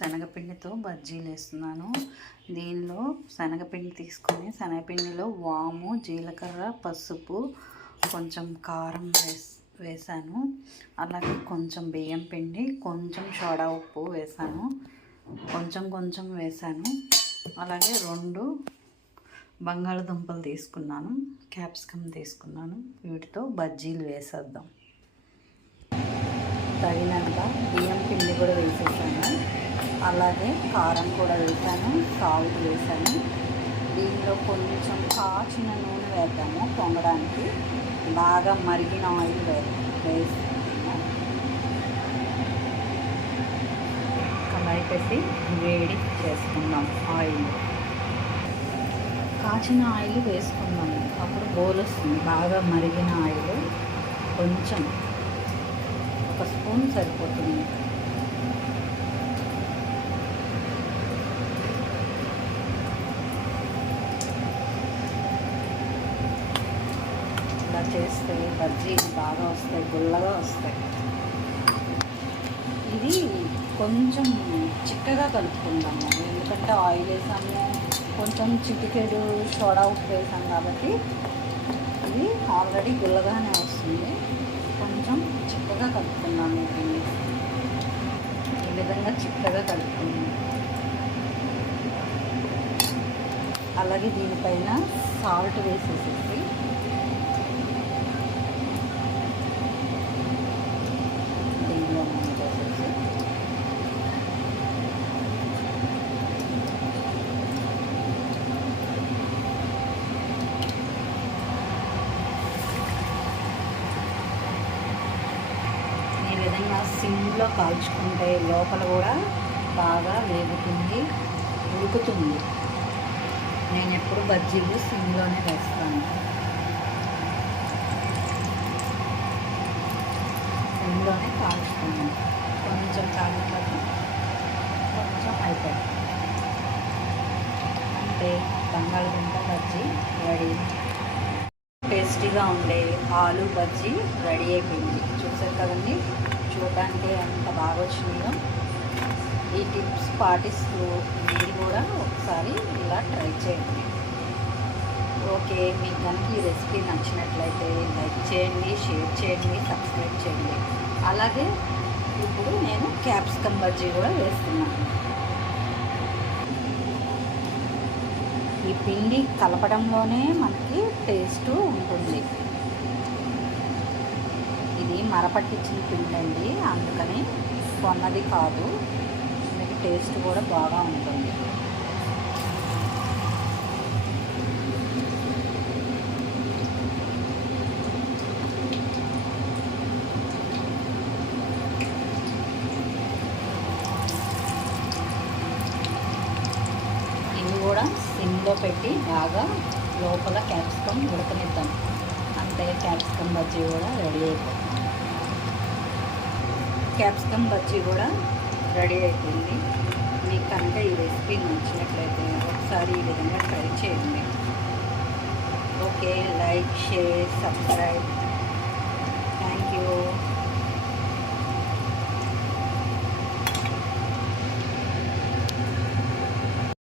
శనగపిండితో బజ్జీలు వేస్తున్నాను. దీనిలో శనగపిండి తీసుకొని శనగపిండిలో వాము, జీలకర్ర, పసుపు, కొంచెం కారం వేసాను. అలాగే కొంచెం బియ్యం పిండి, కొంచెం సోడా ఉప్పు వేసాను. కొంచెం వేసాను. అలాగే 2 బంగాళదుంపలు తీసుకున్నాను, క్యాప్సికమ్ తీసుకున్నాను. వీటితో బజ్జీలు వేసేద్దాం. తగినంత బియ్యం పిండి కూడా వేసేసాను. అలాగే కారం కూడా వేసాను, సాల్ట్ వేసాను. దీనిలో కొంచెం కాచిన నూనె వేద్దాము పొంగడానికి. బాగా మరిగిన ఆయిల్ వేస్తాము. కళాయి పెట్టి వేడి చేసుకుందాం. ఆయిల్ కాచిన ఆయిల్ వేసుకుందాము. అప్పుడు బోల్ వస్తుంది. బాగా మరిగిన ఆయిల్ కొంచెం 1 స్పూన్ సరిపోతుంది. ఇలా చేస్తే బజ్జీలు బాగా వస్తాయి, గుల్లగా వస్తాయి. ఇది కొంచెం చిక్కగా కలుపుకుందాము, ఎందుకంటే ఆయిల్ వేసాము, కొంచెం చిటికెడు సోడా ఉప్పు వేసాం కాబట్టి ఇది ఆల్రెడీ గుల్లగానే వస్తుంది. కొంచెం చిక్కగా కలుపుకున్నాను. ఈ విధంగా చిక్కగా కలుపుకున్నాను. అలాగే దీనిపైన సాల్ట్ వేసేసి దీనిలో వేసేసి సిమ్లో కాల్చుకుంటే లోపల కూడా బాగా వేగుతుంది, ఉడుకుతుంది. నేను ఎప్పుడు బజ్జీలు సిమ్లోనే వేస్తాను. సిమ్లోనే కాల్చుకున్నాను. కొంచెం కాలిపోతే కొంచెం అయిపోయింది. అంటే బంగాళదుంప బజ్జీ రెడీ. టేస్టీగా ఉండే ఆలు బజ్జీ రెడీ అయిపోయింది. చూసారు కదండి, చూడడానికి ఎంత బాగా వచ్చినాయో. ఈ టిప్స్ పాటిస్తూ మీరు కూడా ఒకసారి ఇలా ట్రై చేయండి. ఓకే, మీకు కనుక ఈ రెసిపీ నచ్చినట్లయితే లైక్ చేయండి, షేర్ చేయండి, సబ్స్క్రైబ్ చేయండి. అలాగే ఇప్పుడు నేను క్యాప్సికమ్ బజ్జీ కూడా వేస్తున్నాను. ఈ పిండి కలపడంలోనే మనకి టేస్ట్ ఉంటుంది. ఇది మరపట్టించిన పిండి అండి, అందుకని కొన్నది కాదు. మీకు టేస్ట్ కూడా బాగా ఉంటుంది. ఇవి కూడా సిమ్లో పెట్టి బాగా లోపల క్యాప్సికమ్ ఉడకనిద్దాం. అంతే, క్యాప్సికమ్ బజ్జీ కూడా రెడీ అయిపోతుంది. క్యాప్సికమ్ బజ్జీ కూడా రెడీ అయిపోయింది. మీకు కనుక ఈ రెసిపీ నచ్చినట్లయితే ఒకసారి ఈ విధంగా ట్రై చేయండి. Okay, like, share, subscribe. Thank you.